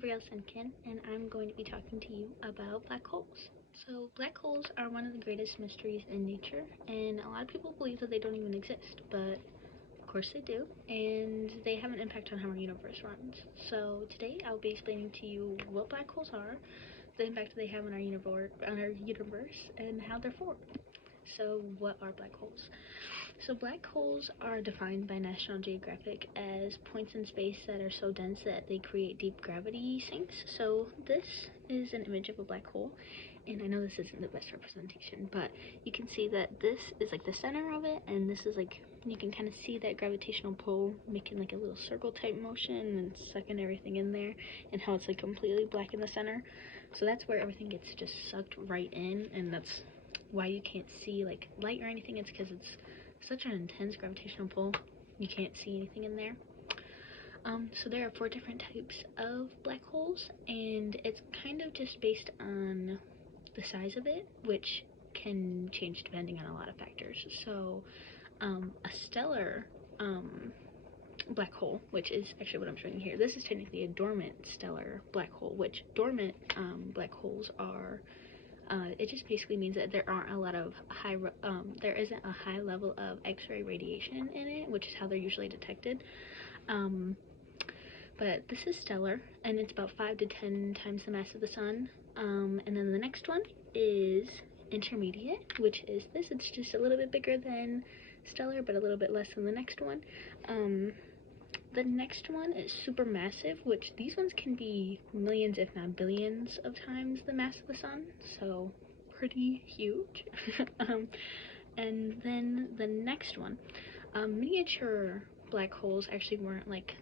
Gabrielle Senkin, and I'm going to be talking to you about black holes. So, black holes are one of the greatest mysteries in nature, and a lot of people believe that they don't even exist, but of course they do, and they have an impact on how our universe runs. So, today I'll be explaining to you what black holes are, the impact they have on our universe, and how they're formed. So, what are black holes? So black holes are defined by National Geographic as points in space that are so dense that they create deep gravity sinks. So this is an image of a black hole, and I know this isn't the best representation, but you can see that this is like the center of it, and this is like, you can kind of see that gravitational pull making like a little circle type motion and sucking everything in there, and how it's like completely black in the center. So that's where everything gets just sucked right in, and that's why you can't see like light or anything. It's because it's such an intense gravitational pull, you can't see anything in there. So there are 4 different types of black holes, and it's kind of just based on the size of it, which can change depending on a lot of factors. So a stellar black hole, which is actually what I'm showing here, this is technically a dormant stellar black hole, which dormant black holes are it just basically means that there aren't a lot of there isn't a high level of X-ray radiation in it, which is how they're usually detected. But this is stellar, and it's about 5 to 10 times the mass of the sun. And then the next one is intermediate, which is this. It's just a little bit bigger than stellar, but a little bit less than the next one. The next one is supermassive, which these ones can be millions, if not billions, of times the mass of the sun, so pretty huge. And then the next one, miniature black holes actually weren't like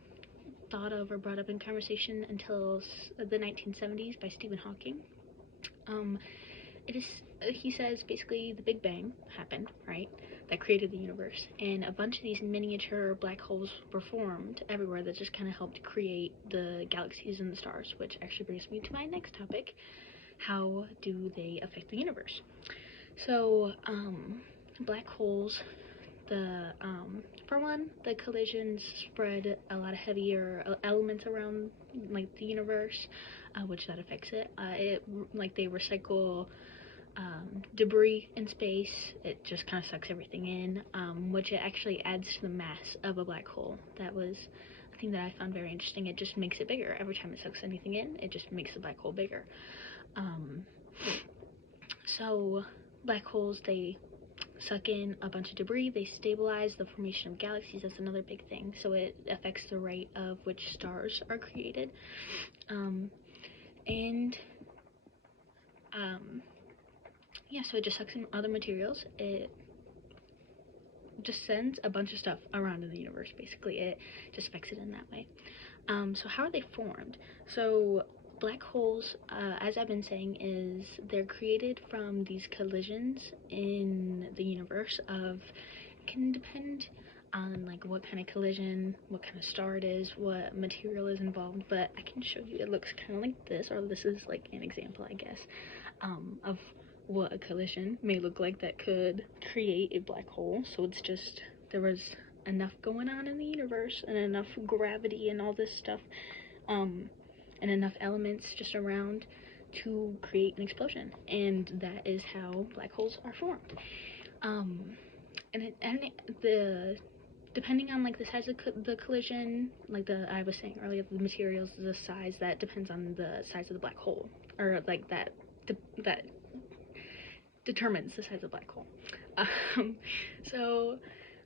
thought of or brought up in conversation until the 1970s by Stephen Hawking. He says basically the Big Bang happened, right? That created the universe, and a bunch of these miniature black holes were formed everywhere that just kind of helped create the galaxies and the stars, which actually brings me to my next topic. How do they affect the universe? So, black holes, for one, the collisions spread a lot of heavier elements around like the universe, which that affects it. They recycle debris in space. It just kind of sucks everything in, which it actually adds to the mass of a black hole. That was a thing that I found very interesting. It just makes it bigger. Every time it sucks anything in, it just makes the black hole bigger. So black holes, they suck in a bunch of debris, they stabilize the formation of galaxies. That's another big thing. So it affects the rate of which stars are created. Yeah, so it just sucks in other materials. It just sends a bunch of stuff around in the universe, basically. It just affects it in that way. So how are they formed? So black holes, as I've been saying, is they're created from these collisions in the universe can depend on like what kind of collision, what kind of star it is, what material is involved, but I can show you. It looks kind of like this, or this is like an example, I guess, of what a collision may look like that could create a black hole. So it's just, there was enough going on in the universe and enough gravity and all this stuff, and enough elements just around to create an explosion, and that is how black holes are formed. Depending on like the size of the collision, like I was saying earlier, the materials, the size, that depends on the size of the black hole, or like that determines the size of the black hole. So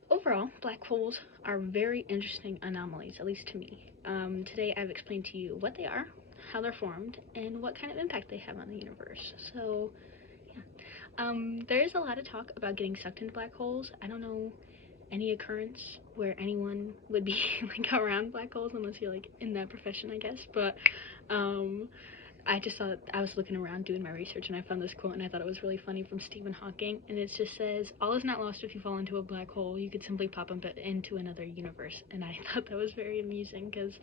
overall, black holes are very interesting anomalies, at least to me. Today I've explained to you what they are, how they're formed, and what kind of impact they have on the universe. So yeah, there is a lot of talk about getting sucked into black holes. I don't know any occurrence where anyone would be like around black holes, unless you're like in that profession, I guess. But I just thought, I was looking around doing my research, and I found this quote, and I thought it was really funny, from Stephen Hawking, and it just says, "All is not lost if you fall into a black hole. You could simply pop up into another universe." And I thought that was very amusing, because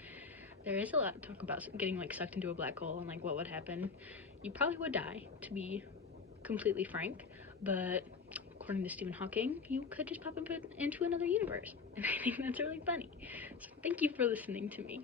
there is a lot of talk about getting like sucked into a black hole and like what would happen. You probably would die, to be completely frank, but according to Stephen Hawking, you could just pop up into another universe, and I think that's really funny. So thank you for listening to me.